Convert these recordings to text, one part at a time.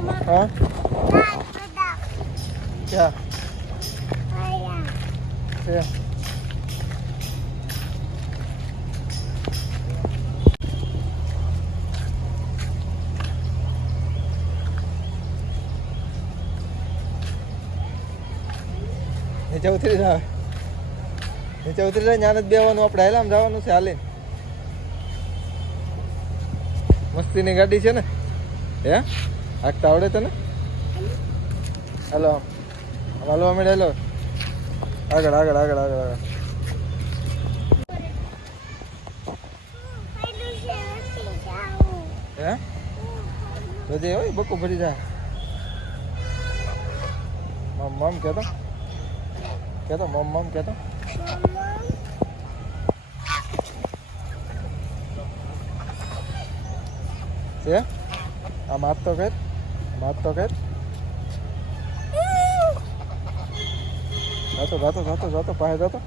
हाँ क्या क्या नीचे उतरी जा ज्ञान જ બેવાનું આપણે હાલ આમ જવાનું છે હાલે મસ્તીની ગાડી છે ને હે હાંકતા આવડે તને હાલો હાલવા મળે હાલો આગળ આગળ આગળ આગળ આગળ હે બધી હોય બકુ ભરી જાય મમ મમ કહેતો મમ મમ કહેતો છે આ માત તો કર જાતો પાસે જાતો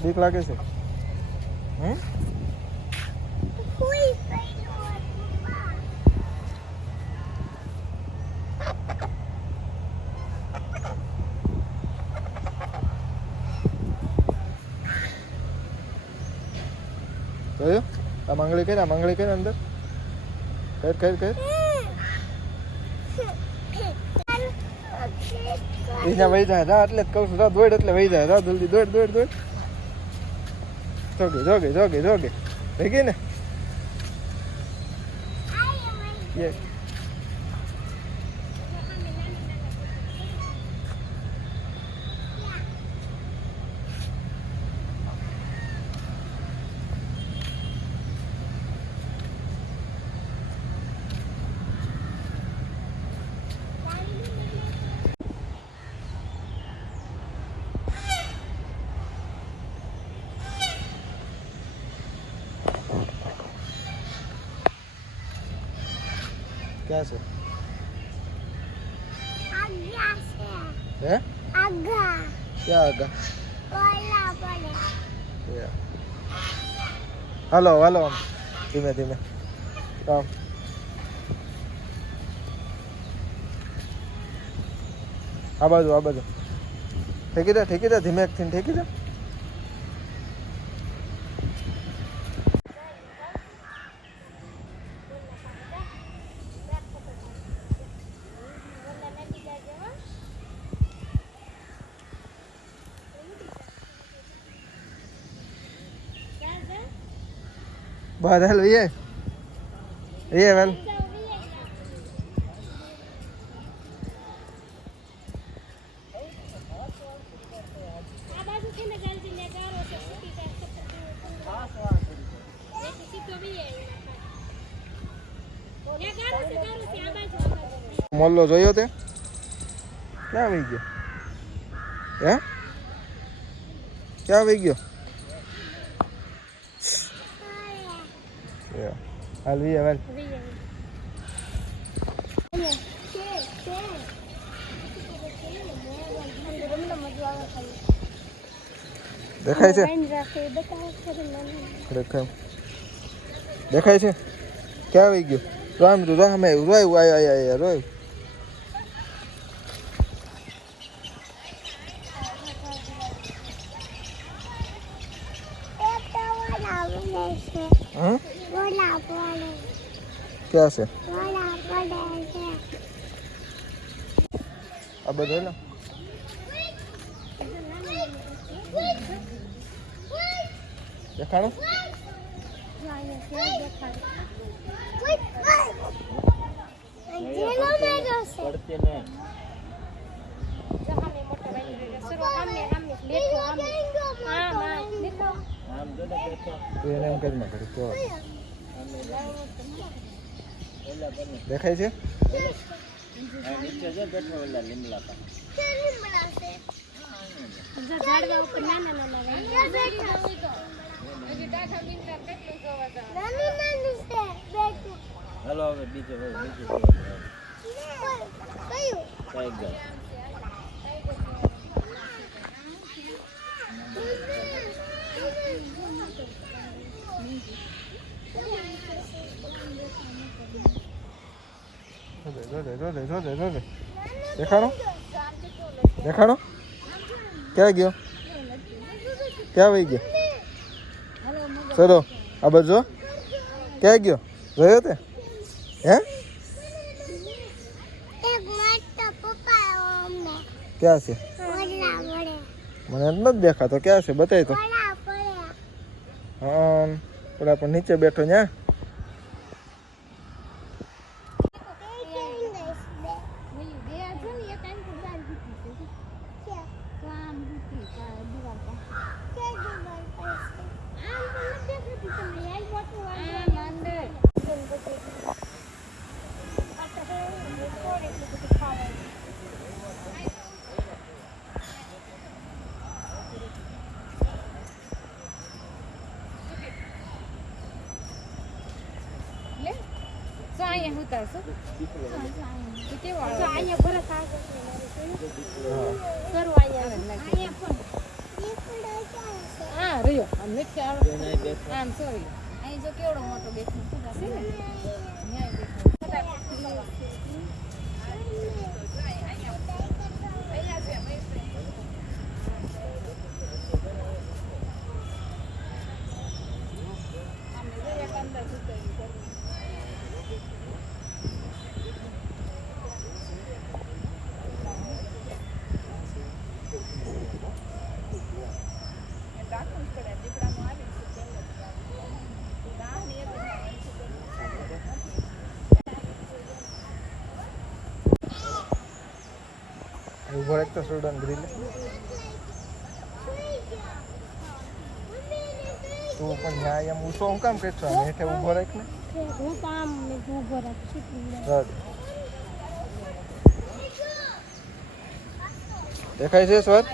બીક લાગે છે જોયું આ મંગળી કઈ અંદર કર બીજા વહી જાય રા એટલે જ કહું છું રા દોડ એટલે વહી જાય રા જલ્દી દોડ જોગે થઈ ગઈ ને क्या से है क्या आगा हेलो धीमे धीमे काम आ बाजू ठेकी दे धीमे ठेकी दे बादल ये वेल मोल्लो जोयो ते क्या वही गयो हैं क्या वही गयो हाल भी है देखाय છે ક્યાં આવી ગયો રામ રોય क्या से अब दे ना देखाणो पड़ते ने जहां में मोटा भाई शुरू हम लेट हां हां देखो हम जो देखो ये नाम करना पड़े तो देखाय છે નીચે જે બેઠો ઓલા લીમડા પર લીમડા છે જો ઝાડવા ઉપર નાના બેઠા હજી ડાઠા લીમડા કેટલું જોવા જા નાનું છે બેઠું હાલો હવે બીજે કયું ટાઈગર જો દેખાડો દેખાડો. ક્યાં ગયો ક્યાં વહી ગયો સરો આ બાજુ ક્યાં ગયો જોયો તે હે ક્યાં છે મને નથી દેખાતો ક્યાં છે બતાય તો. હા પેલા પણ નીચે બેઠો ન્યા. કેવડો મોટો બેઠો ઉભો રાખતો સ્ટુડન્ટ ગ્રીલ તું પણ ન્યાય એમ ઊંચો હું કામ કરશો હેઠે ઉભો રાખ ને હું તો આમ ઊભો રાખું દેખાય છે સર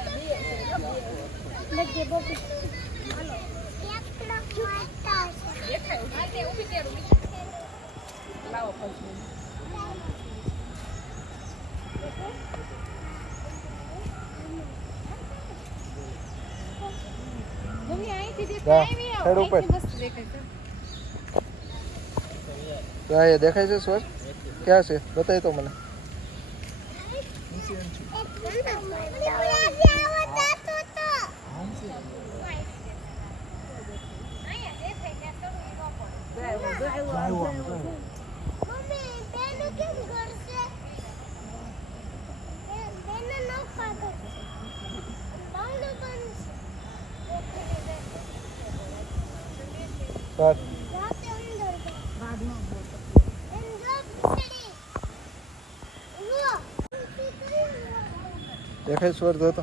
દેખાય છે સર ક્યાં છે બતાય તો મને. સર દેખાય સ્વર જો તો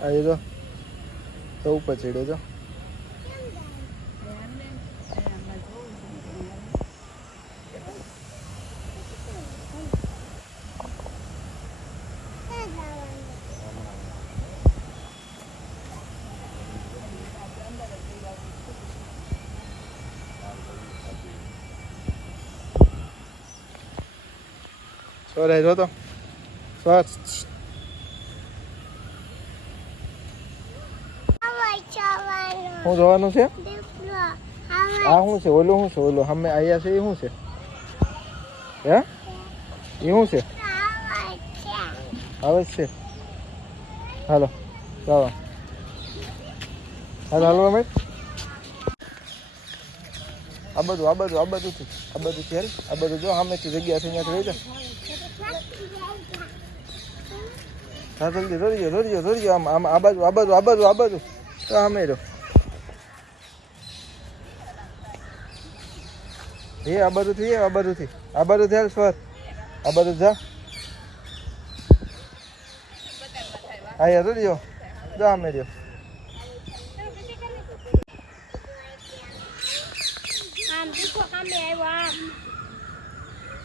આ જો તો ઉપર ચડ્યો જો. સ્વર જો તો સ્વર શું જોવાનું છે આ શું છે ઓલું શું છે ઓલું અમે અહીંયા છે એ શું છે હે એ શું છે આવે છે હાલો ચાલો હાલો હાલો અમે આ બધું હાલ આ બધું જો સામેથી જગ્યા છે અહીંયાથી રહી જાય. હા જલ્દી દોરી ગયો આમ આ બાજુ તો સામે રહ્યો એ આ બાજુથી હાલ સ્વર આ બાજુ જા હા યાર દોરી ગયો જો સામે રહ્યો.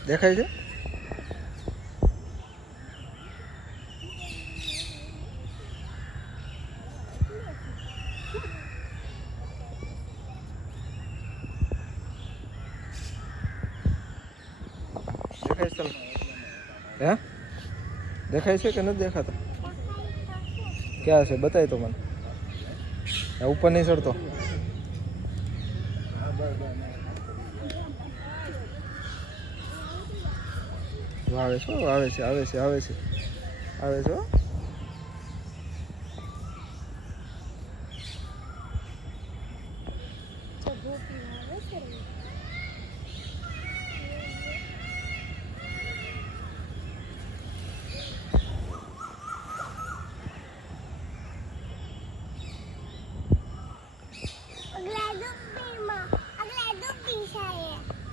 દેખાય છે હે દેખાય છે કે નથી દેખાતા ક્યાં છે બતાય તો મને ઉપર નહીં ચડતો આવે છે આવે છે આવે છે આવે છે આવે છે હો.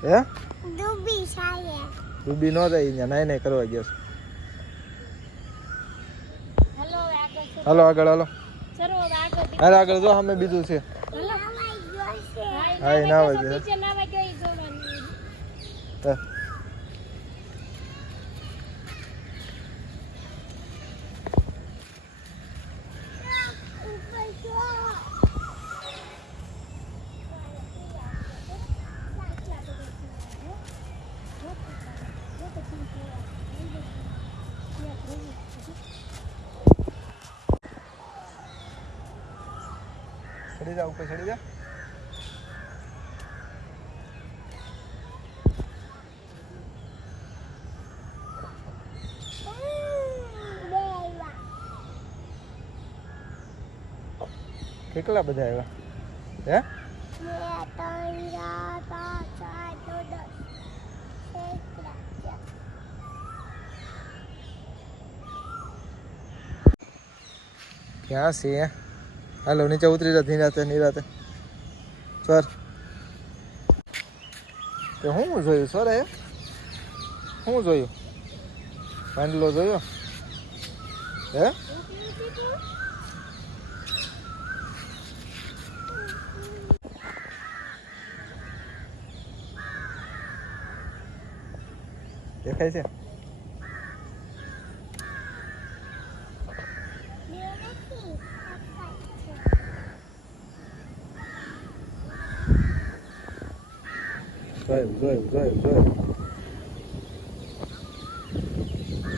હે ડૂબી ન જાય અહીંયા નાઈ નાઈ કરવા ગયો છે. હાલો આગળ હાલો હાલ આગળ જો સામે બીજું છે. હા એ નાવા ગયો. ચડી જા ઉપર ચડી જા. કેટલા બધા આવ્યા હે? ક્યાં છે? હાલો નીચે ઉતરી જા નિરાતે નિરાતે. સર તે હું જોયું સર એ શું જોયું? પાંડલો જોયો હે? દેખાય છે? જોયું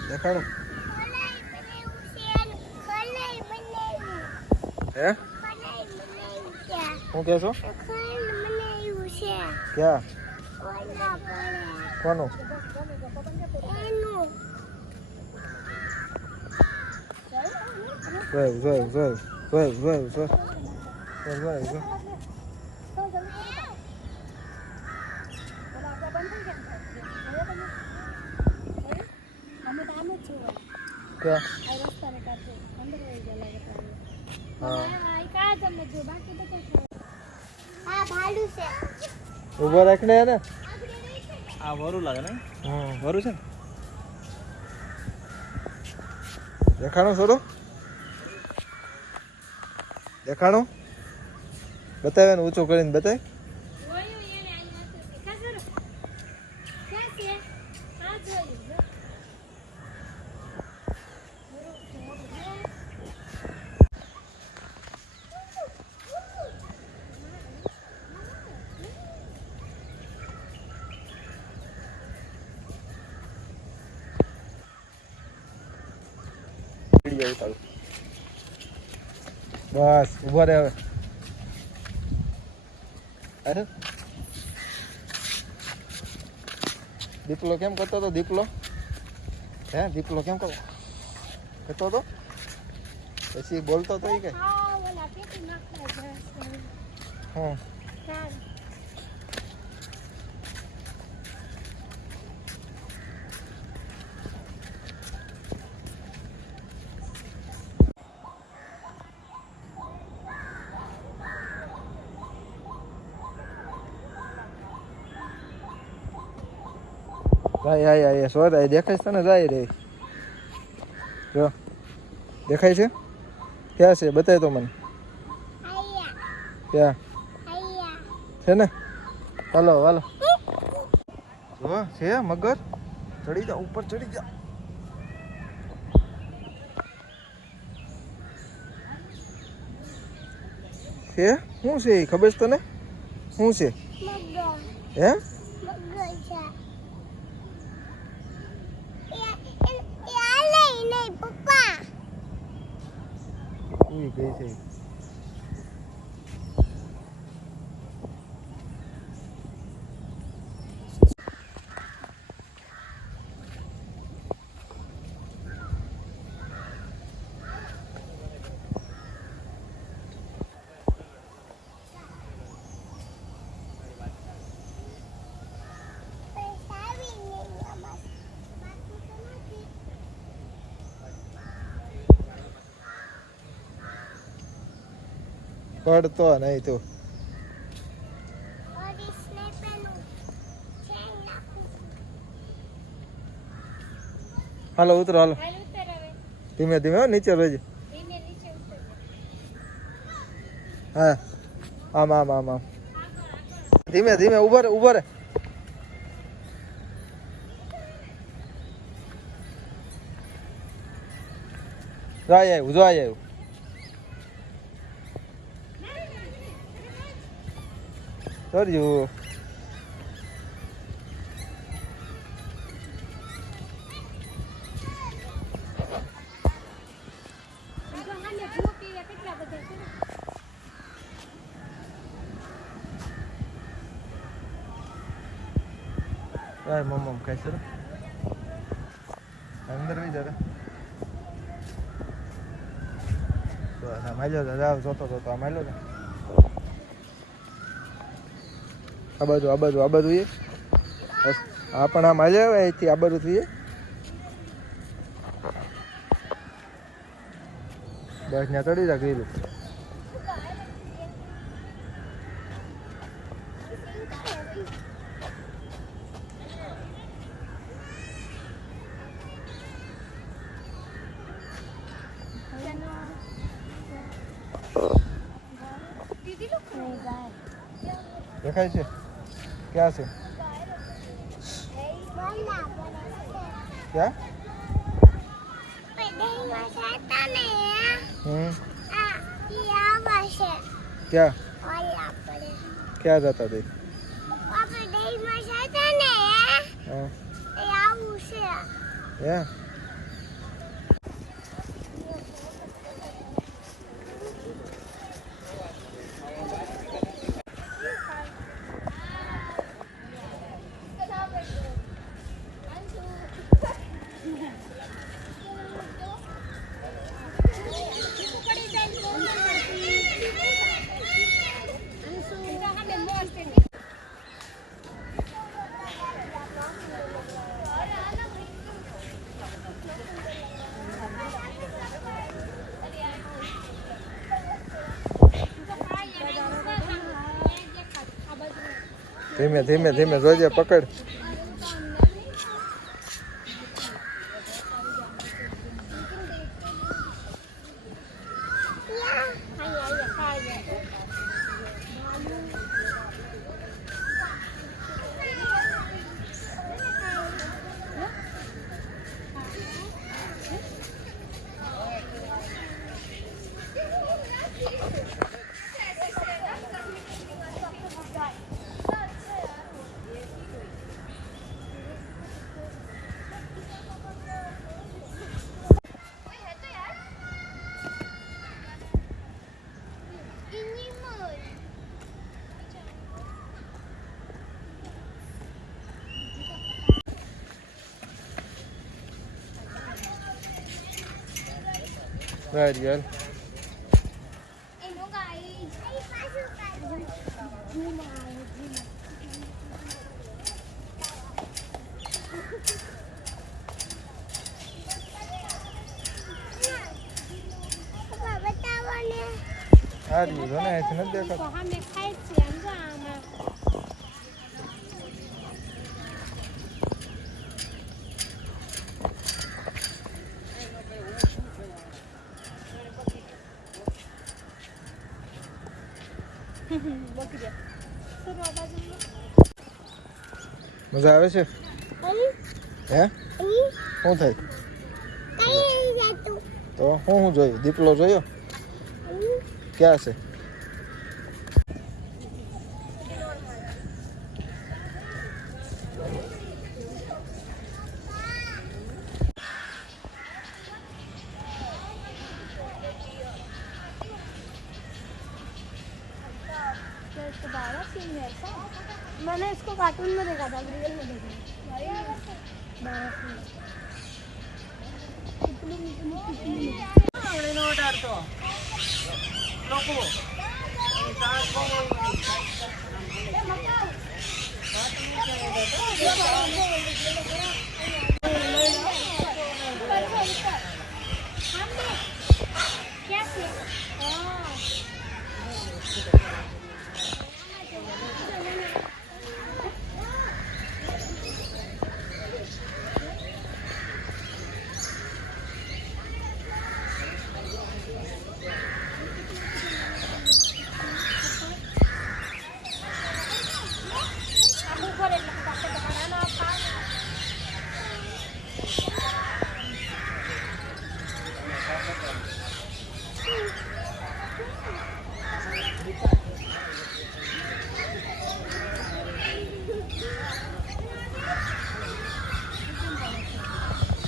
દેખાડું હે? શું કહે છો? ક્યાં? કોનું? જોયું क्या ऊबर रखने है ना वरु लगे ना वरु છે દેખાણો થોડો દેખાણો બતાવે ને ઊંચો કરીને બતાય બસ ઉભો રહે હવે. અરે દીપલો કેમ કરતો હતો? દીપલો હે? દીપલો કેમ કરતો હતો? પછી બોલતો હતો કે હા આય સોર આય દેખાય છે ને? જાય રે જો દેખાય છે? ક્યાં છે? બતાય તો મને. ક્યાં છે ને? હાલો હાલો જો છે મગર. ચડી જા ઉપર ચડી જા. છે શું છે? ખબર છે તને શું છે? હે? ગઈ છે પડતો નહીં તું. હાલો ઉતરો હાલો. ધીમે ધીમે હો, નીચે રોજ. હા આમ આમ આમ આમ ધીમે ધીમે ઉભા રે ઉભા રે. જાય આવ્યું જો આવ્યું. ચડ્યું. Rồi mồm mồm cái sữa અંદર આવી જરા બસ આ માલ્યો તો જાવ જોતો જોતો આ માલ્યો ને આ બાજુ એ આ પણ આ માલ્યો અહીંથી આ બાજુ થઈએ બસ ત્યાં ચડી જા ગયેલું. દેખાય છે ક્યાં છે ક્યાં ક્યાં ક્યાં જતા તે yeah. ધીમે ધીમે ધીમે જોજે પકડ. Very good. આ રહ્યું જો ને અહીંથી નથી દેખાતું. મજા આવે છે હે શું થાય તો હું જોયું દીપલો જોયો ક્યાં છે मैंने इसको कार्टून में देखा था, रियल में देखा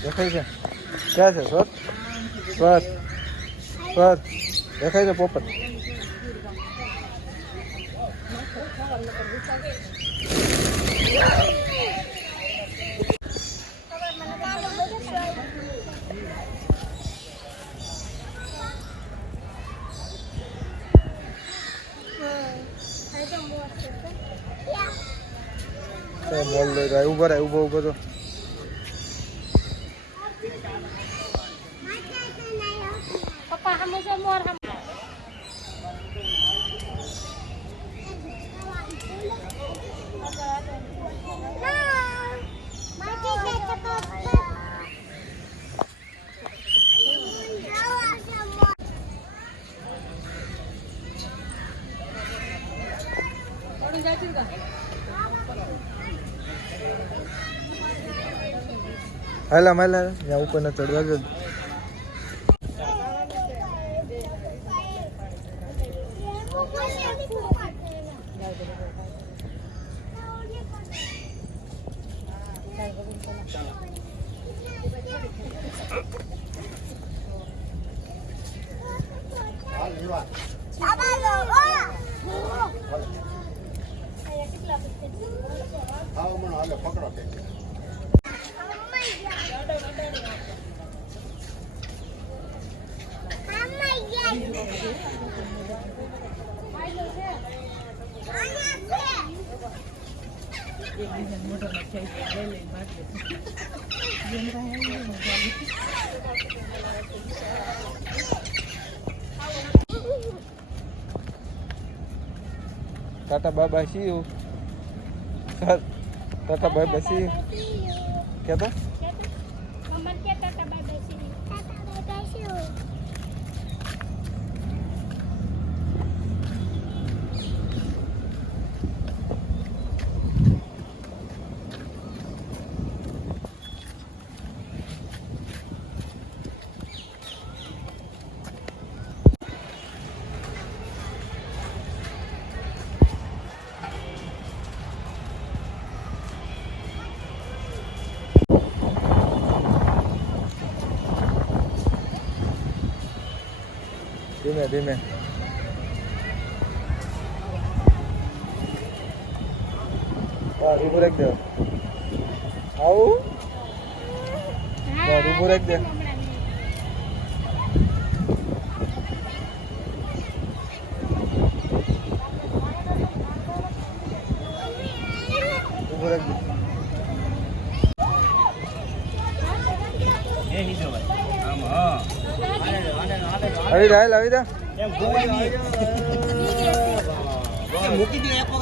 દેખાય છે ક્યાં છે સ્વર સ્વર સ્વર દેખાય છે પોપટ મોલ લઈ જાય ઉભો રહે ઉભો ઉભો તો પપ્પા હંમેશા મોર હમ હાલા માલા ત્યાં ઉપર ના ચડવા જો tata bye bye see you sir tata bye bye see you क्या था मम्मा क्या tata bye bye see tata bye bye see धीमे धीमे ऊपर रख दे आओ ऊपर रख दे ऊपर रख दे આવી રહ્યા મૂકી દે એક વખત